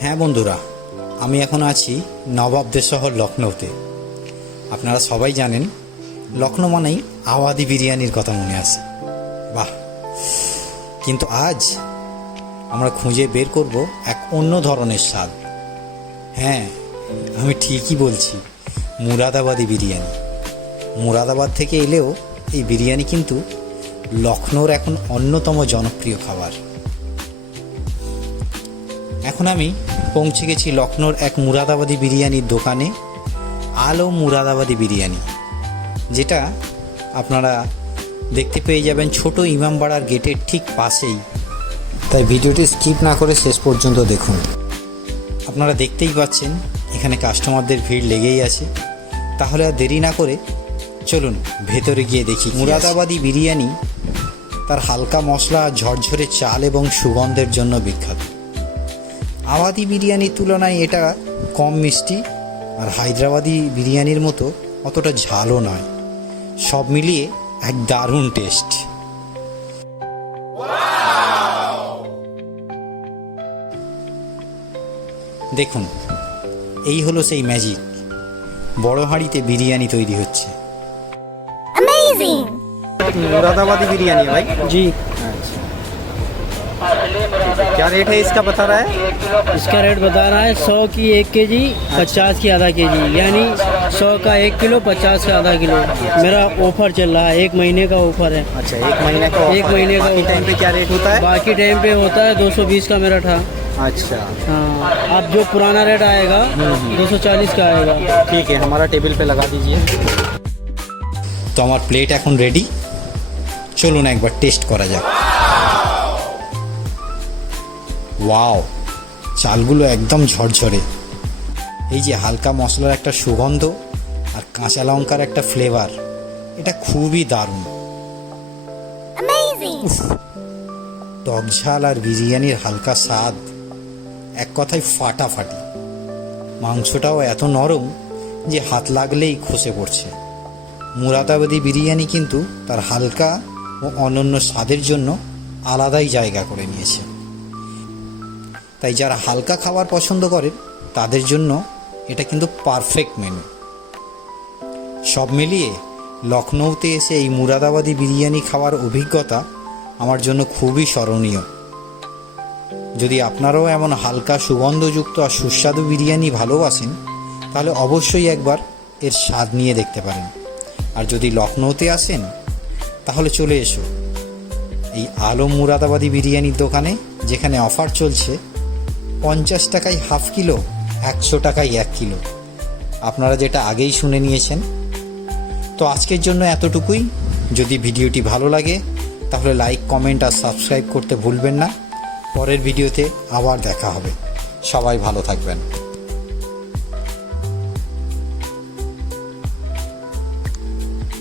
হ্যাঁ বন্ধুরা, আমি এখন আছি নবাবদের শহর লখনৌতে। আপনারা সবাই জানেন লখনৌ মানেই আওয়াধি বিরিয়ানির কথা মনে আসে। বাহ! কিন্তু আজ আমরা খুঁজে বের করব এক অন্য ধরনের স্বাদ। হ্যাঁ, আমি ঠিকই বলছি, মুরাদাবাদি বিরিয়ানি। মুরাদাবাদ থেকে এলেও এই বিরিয়ানি কিন্তু লখনৌর এখন অন্যতম জনপ্রিয় খাবার। এখন আমি পৌঁছে গেছি লখনৌর এক মুরাদাবাদি বিরিয়ানির দোকানে, আলো মুরাদাবাদি বিরিয়ানি, যেটা আপনারা দেখতে পেয়ে যাবেন ছোট ইমামবাড়ার গেটের ঠিক পাশেই। তাই ভিডিওটি স্কিপ না করে শেষ পর্যন্ত দেখুন। আপনারা দেখতেই পাচ্ছেন এখানে কাস্টমারদের ভিড় লেগেই আছে। তাহলে আর দেরি না করে চলুন ভেতরে গিয়ে দেখি। মুরাদাবাদি বিরিয়ানি তার হালকা মশলা, ঝরঝরে চাল এবং সুগন্ধের জন্য বিখ্যাত। আওয়াধি বিরিয়ানির তুলনায় এটা কম মিষ্টি আর হায়দ্রাবাদি বিরিয়ানির মতো অতটা ঝালও নয়। সব মিলিয়ে এক দারুণ টেস্ট। দেখুন, এই হলো সেই ম্যাজিক। বড় হাঁড়িতে বিরিয়ানি তৈরি হচ্ছে। मुरादाबादी बिरयानी है भाई जी। अच्छा, क्या रेट है इसका बता रहा है? इसका रेट बता रहा है 100 की 1 केजी, 50 की आधा केजी, यानी 100 का 1 किलो, 50 का आधा किलो। मेरा ऑफर चल रहा है, 1 महीने का ऑफर है। अच्छा, एक महीने का एक महीने का टाइम पे क्या रेट होता है? बाकी टाइम पे होता है 220 का मेरा था। अच्छा, हाँ, अब जो पुराना रेट आएगा 240 का आएगा। ठीक है, हमारा टेबल पे लगा दीजिए। तो हमारा प्लेट এখন রেডি, চলুন একবার টেস্ট করা যাক। ওয়াও, চালগুলো একদম ঝরঝরে। এই যে হালকা মশলার একটা সুগন্ধ আর কাঁচা লঙ্কার একটা ফ্লেভার, এটা খুবই দারুণ। টক ঝাল আর বিরিয়ানির হালকা স্বাদ, এক কথায় ফাটাফাটি। মাংসটাও এত নরম যে হাত লাগলেই খসে পড়ছে। মুরাদাবাদি বিরিয়ানি কিন্তু তার হালকা ও অনন্য স্বাদের জন্য আলাদাই জায়গা করে নিয়েছে। তাই যারা হালকা খাবার পছন্দ করেন তাদের জন্য এটা কিন্তু পারফেক্ট মেনু। সব মিলিয়ে লখনৌতে এসে এই মুরাদাবাদি বিরিয়ানি খাওয়ার অভিজ্ঞতা আমার জন্য খুবই স্মরণীয়। যদি আপনারাও এমন হালকা সুগন্ধযুক্ত আর সুস্বাদু বিরিয়ানি ভালোবাসেন, তাহলে অবশ্যই একবার এর স্বাদ নিয়ে দেখতে পারেন। আর যদি লখনৌতে আসেন তাহলে চলে এসো এই আলো মুরাদাবাদি বিরিয়ানির দোকানে, যেখানে অফার চলছে 50 টাকায় হাফ কিলো, 100 টাকায় 1 কিলো। আপনারা যেটা আগেই শুনে নিয়েছেন। তো আজকের জন্য এতটুকুই। যদি ভিডিওটি ভালো লাগে তাহলে লাইক, কমেন্ট আর সাবস্ক্রাইব করতে ভুলবেন না। পরের ভিডিওতে আবার দেখা হবে। সবাই ভালো থাকবেন।